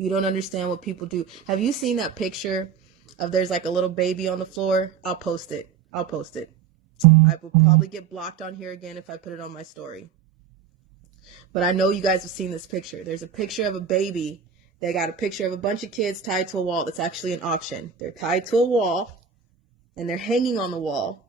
You don't understand what people do. Have you seen that picture of there's like a little baby on the floor? I'll post it. I will probably get blocked on here again if I put it on my story. But I know you guys have seen this picture. There's a picture of a baby. They got a picture of a bunch of kids tied to a wall. That's actually an auction. They're tied to a wall and they're hanging on the wall.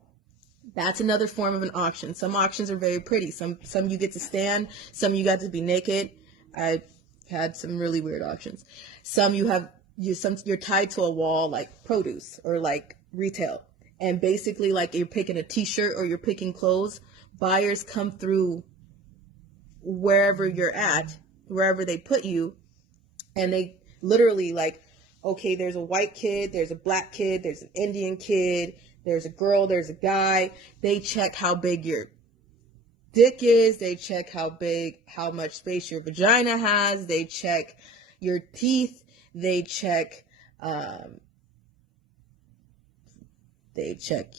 That's another form of an auction. Some auctions are very pretty. Some you get to stand. Some you got to be naked. I had some really weird auctions. Some you're tied to a wall like produce or like retail. And basically like you're picking a t-shirt or you're picking clothes. Buyers come through wherever you're at, wherever they put you. And they literally like, okay, there's a white kid, there's a black kid, there's an Indian kid, there's a girl, there's a guy. They check how big your dick is. They check how much space your vagina has. They check your teeth. They check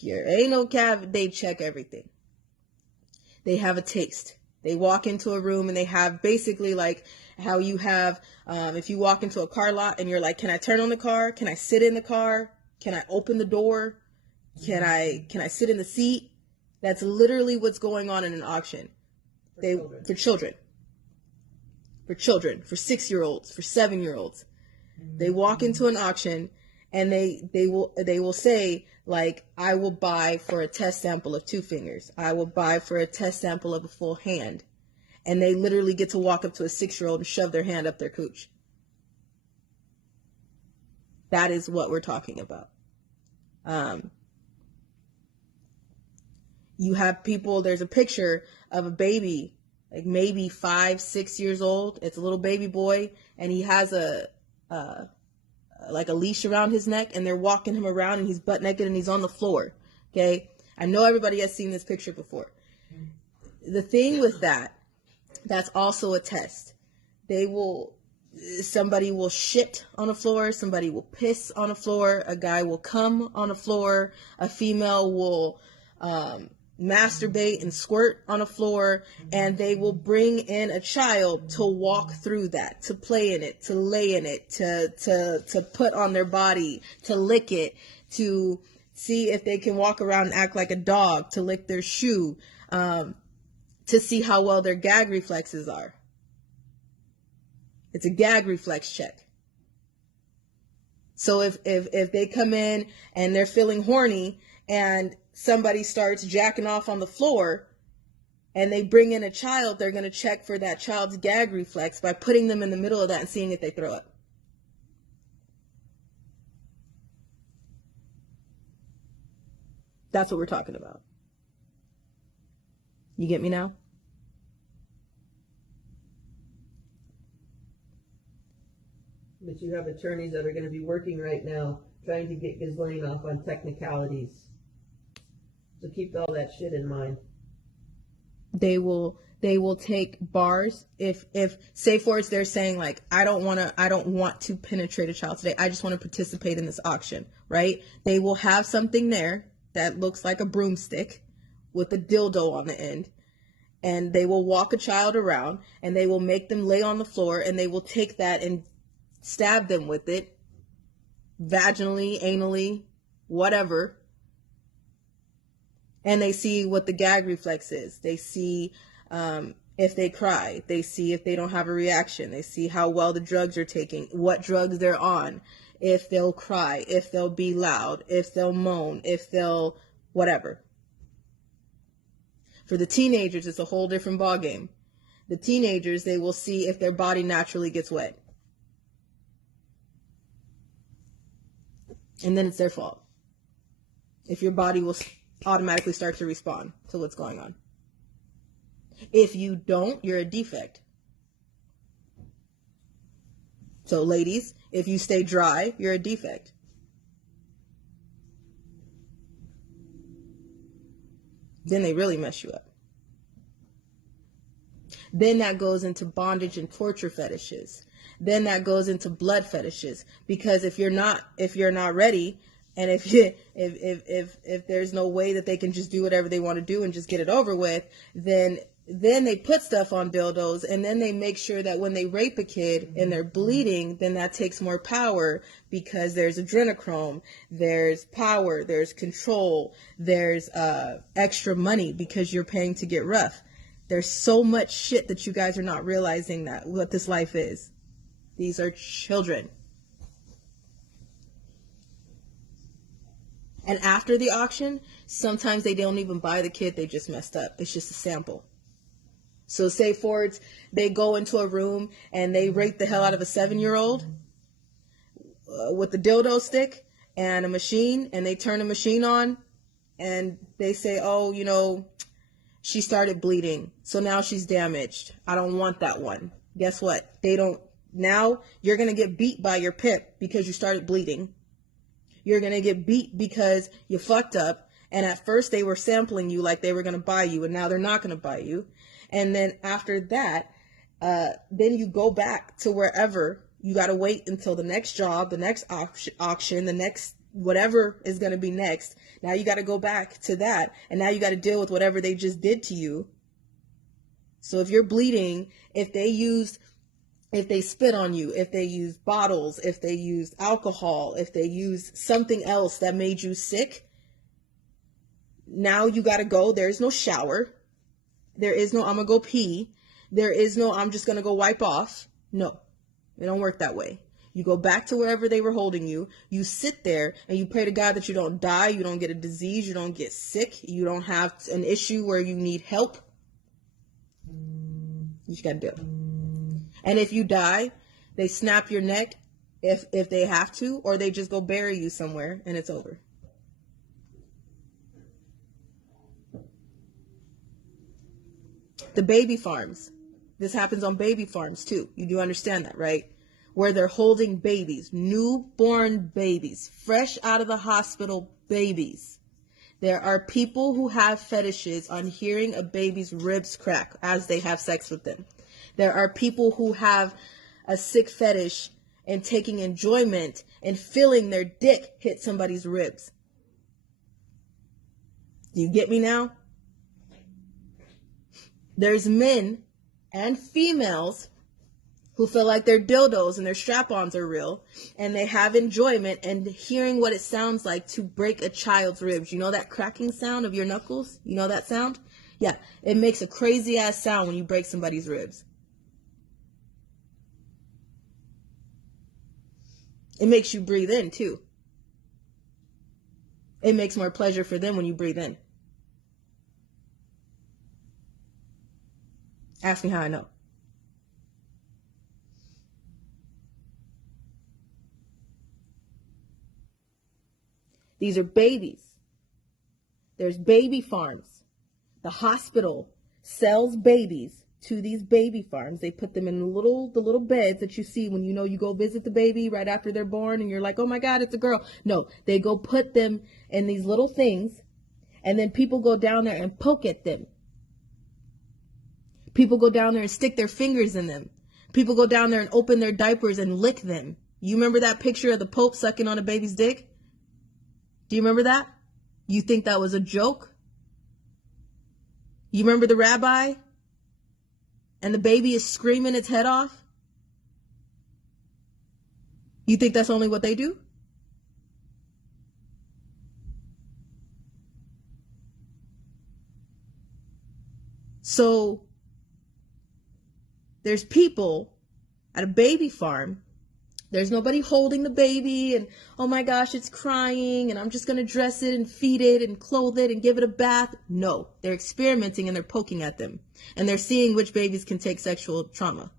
your anal cavity. They check everything. They have a taste. They walk into a room and they have basically like how you have, if you walk into a car lot and you're like, can I turn on the car? Can I sit in the car? Can I open the door? Can I sit in the seat? That's literally what's going on in an auction. For children, for 6-year-olds, for 7-year-olds. They walk into an auction and they will say like, I will buy for a test sample of 2 fingers. I will buy for a test sample of a full hand. And they literally get to walk up to a 6-year-old and shove their hand up their cooch. That is what we're talking about. You have people, there's a picture of a baby, like maybe 5-6 years old. It's a little baby boy, and he has like a leash around his neck, and they're walking him around, and he's butt naked, and he's on the floor. Okay, I know everybody has seen this picture before. The thing with that's also a test. Somebody will shit on the floor, somebody will piss on the floor, a guy will come on the floor, a female will masturbate and squirt on the floor, and they will bring in a child to walk through that, to play in it, to lay in it, to put on their body, to lick it, to see if they can walk around and act like a dog, to lick their shoe, to see how well their gag reflexes are. It's a gag reflex check. So if they come in and they're feeling horny and somebody starts jacking off on the floor and they bring in a child, they're going to check for that child's gag reflex by putting them in the middle of that and seeing if they throw up. That's what we're talking about. You get me now? But you have attorneys that are going to be working right now trying to get Ghislaine off on technicalities. So keep all that shit in mind. They will take bars if say for it they're saying like I don't want to penetrate a child today. I just want to participate in this auction, right? They will have something there that looks like a broomstick with a dildo on the end. And they will walk a child around and they will make them lay on the floor and they will take that and stab them with it, vaginally, anally, whatever. And they see what the gag reflex is. They see if they cry. They see if they don't have a reaction. They see how well the drugs are taking, what drugs they're on, if they'll cry, if they'll be loud, if they'll moan, if they'll whatever. For the teenagers, it's a whole different ballgame. The teenagers, they will see if their body naturally gets wet. And then it's their fault. If your body will automatically start to respond to what's going on. If you don't, you're a defect. So ladies, if you stay dry, you're a defect. Then they really mess you up. Then that goes into bondage and torture fetishes. Then that goes into blood fetishes, because if you're not ready, and if there's no way that they can just do whatever they want to do and just get it over with, then then they put stuff on dildos, and then they make sure that when they rape a kid and they're bleeding, then that takes more power because there's adrenochrome, there's power, there's control, there's extra money because you're paying to get rough. There's so much shit that you guys are not realizing that what this life is. These are children. And after the auction, sometimes they don't even buy the kid, they just messed up. It's just a sample. So say Fords, they go into a room and they rape the hell out of a 7-year-old with the dildo stick and a machine, and they turn the machine on and they say, oh, you know, she started bleeding, so now she's damaged. I don't want that one. Guess what? Now you're going to get beat by your pimp because you started bleeding. You're going to get beat because you fucked up. And at first they were sampling you like they were going to buy you, and now they're not going to buy you. And then after that, then you go back to wherever. You got to wait until the next job, the next auction, the next whatever is going to be next. Now you got to go back to that. And now you got to deal with whatever they just did to you. So if you're bleeding, if they spit on you, if they use bottles, if they use alcohol, if they use something else that made you sick, now you got to go. There's no shower. There is no, I'm going to go pee. There is no, I'm just going to go wipe off. No, it don't work that way. You go back to wherever they were holding you. You sit there and you pray to God that you don't die. You don't get a disease. You don't get sick. You don't have an issue where you need help. You just got to do it. And if you die, they snap your neck if they have to, or they just go bury you somewhere and it's over. The baby farms. This happens on baby farms too. You do understand that, right? Where they're holding babies, newborn babies, fresh out of the hospital babies. There are people who have fetishes on hearing a baby's ribs crack as they have sex with them. There are people who have a sick fetish and taking enjoyment and feeling their dick hit somebody's ribs. Do you get me now? There's men and females who feel like their dildos and their strap-ons are real, and they have enjoyment and hearing what it sounds like to break a child's ribs. You know that cracking sound of your knuckles? You know that sound? Yeah, it makes a crazy-ass sound when you break somebody's ribs. It makes you breathe in, too. It makes more pleasure for them when you breathe in. Ask me how I know. These are babies. There's baby farms. The hospital sells babies to these baby farms. They put them in the little beds that you see when you go visit the baby right after they're born and you're like, oh my God, it's a girl. No, they go put them in these little things, and then people go down there and poke at them. People go down there and stick their fingers in them. People go down there and open their diapers and lick them. You remember that picture of the Pope sucking on a baby's dick? Do you remember that? You think that was a joke? You remember the rabbi? And the baby is screaming its head off? You think that's only what they do? So there's people at a baby farm. There's nobody holding the baby and, oh my gosh, it's crying and I'm just going to dress it and feed it and clothe it and give it a bath. No, they're experimenting and they're poking at them. And they're seeing which babies can take sexual trauma.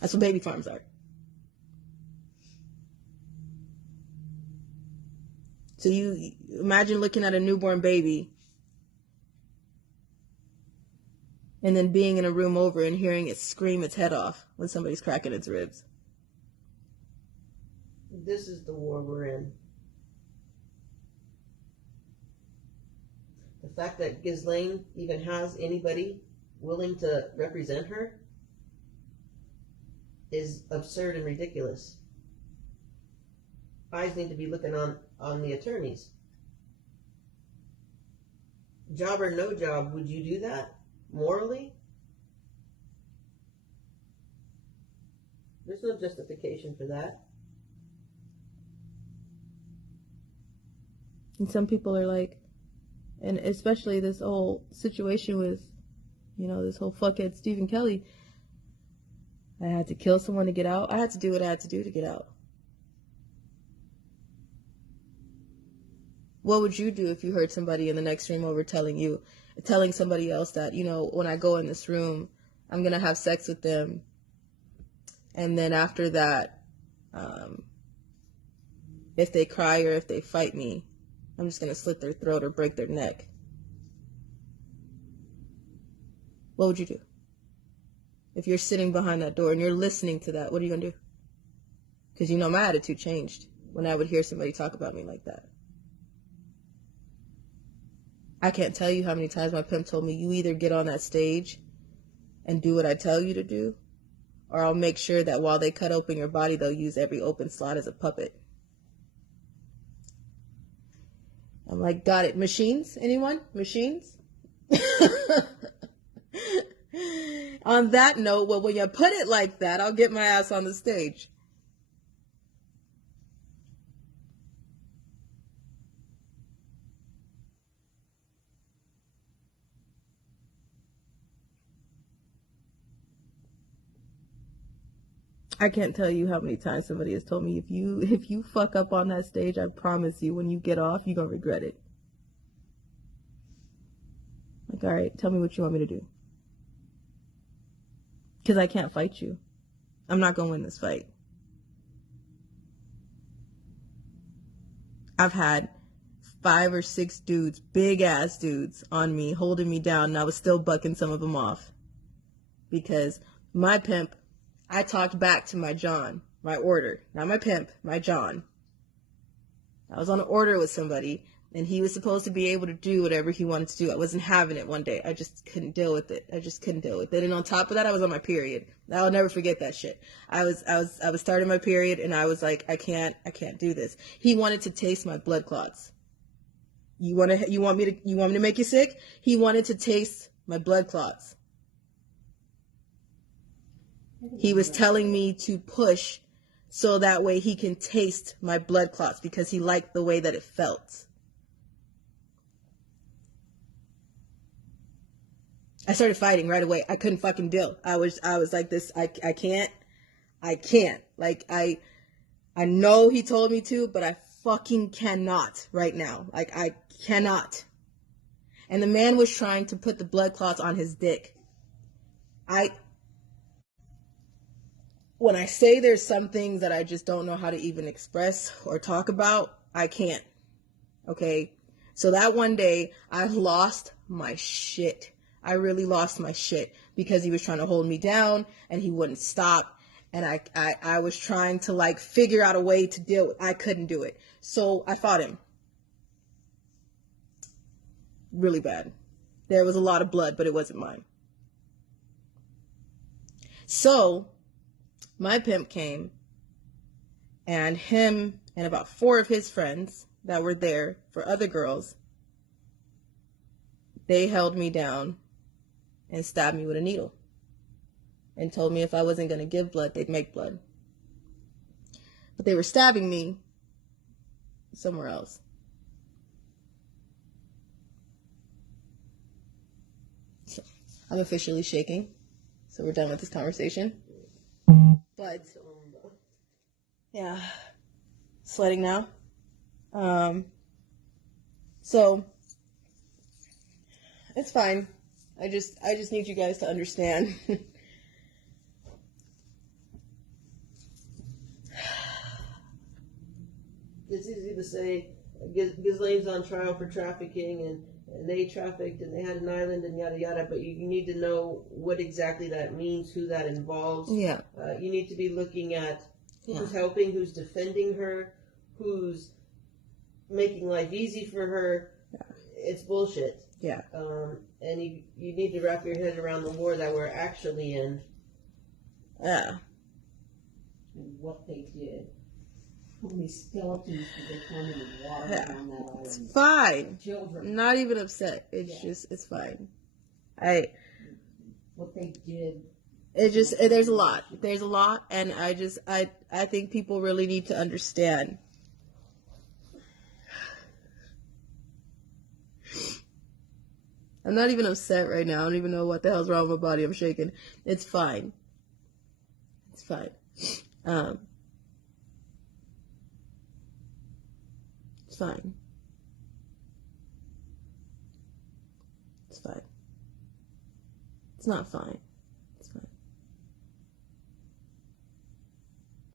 That's what baby farms are. So you imagine looking at a newborn baby and then being in a room over and hearing it scream its head off when somebody's cracking its ribs. This is the war we're in. The fact that Ghislaine even has anybody willing to represent her is absurd and ridiculous. Eyes need to be looking on the attorneys. Job or no job, would you do that morally? There's no justification for that. And some people are like, and especially this whole situation with, this whole fuckhead Stephen Kelly. I had to kill someone to get out. I had to do what I had to do to get out. What would you do if you heard somebody in the next room over telling somebody else that, when I go in this room, I'm going to have sex with them. And then after that, if they cry or if they fight me, I'm just going to slit their throat or break their neck. What would you do? If you're sitting behind that door and you're listening to that, what are you going to do? Because my attitude changed when I would hear somebody talk about me like that. I can't tell you how many times my pimp told me, you either get on that stage and do what I tell you to do, or I'll make sure that while they cut open your body, they'll use every open slot as a puppet. I'm like, got it. Machines? Anyone? Machines? On that note, well, when you put it like that, I'll get my ass on the stage. I can't tell you how many times somebody has told me, if you fuck up on that stage, I promise you, when you get off, you're going to regret it. Like, all right, tell me what you want me to do. Because I can't fight you. I'm not going to win this fight. I've had 5 or 6 dudes, big ass dudes, on me, holding me down, and I was still bucking some of them off. Because my pimp, I talked back to my John, my order. Not my pimp, my John. I was on an order with somebody, and he was supposed to be able to do whatever he wanted to do. I wasn't having it one day. I just couldn't deal with it. And on top of that, I was on my period. I'll never forget that shit. I was starting my period, and I was like, I can't do this. He wanted to taste my blood clots. You want me to make you sick? He wanted to taste my blood clots. He was telling me to push so that way he can taste my blood clots because he liked the way that it felt. I started fighting right away. I couldn't fucking deal. I was like this. I can't. Like, I know he told me to, but I fucking cannot right now. Like, I cannot. And the man was trying to put the blood clots on his dick. When I say there's some things that I just don't know how to even express or talk about, I can't. Okay? So that one day, I lost my shit. I really lost my shit because he was trying to hold me down and he wouldn't stop. And I was trying to like figure out a way to deal with it. I couldn't do it. So I fought him. Really bad. There was a lot of blood, but it wasn't mine. So my pimp came, and him and about 4 of his friends that were there for other girls, they held me down and stabbed me with a needle and told me if I wasn't going to give blood, they'd make blood. But they were stabbing me somewhere else. So I'm officially shaking. So we're done with this conversation. But yeah, sledding now. So it's fine. I just need you guys to understand. It's easy to say Ghislaine's on trial for trafficking and they trafficked and they had an island and yada yada, but you need to know what exactly that means, who that involves. Yeah. You need to be looking at who's helping, who's defending her, who's making life easy for her. Yeah. It's bullshit. Yeah. And you need to wrap your head around the war that we're actually in. Yeah. And what they did. How many skeletons did they find in the water Yeah. on that It's island? fine. Children. I'm not even upset. It's Yeah. just, it's fine. What they did. There's a lot. There's a lot, and I think people really need to understand. I'm not even upset right now. I don't even know what the hell's wrong with my body. I'm shaking. It's fine. It's fine. It's fine. It's fine. It's not fine.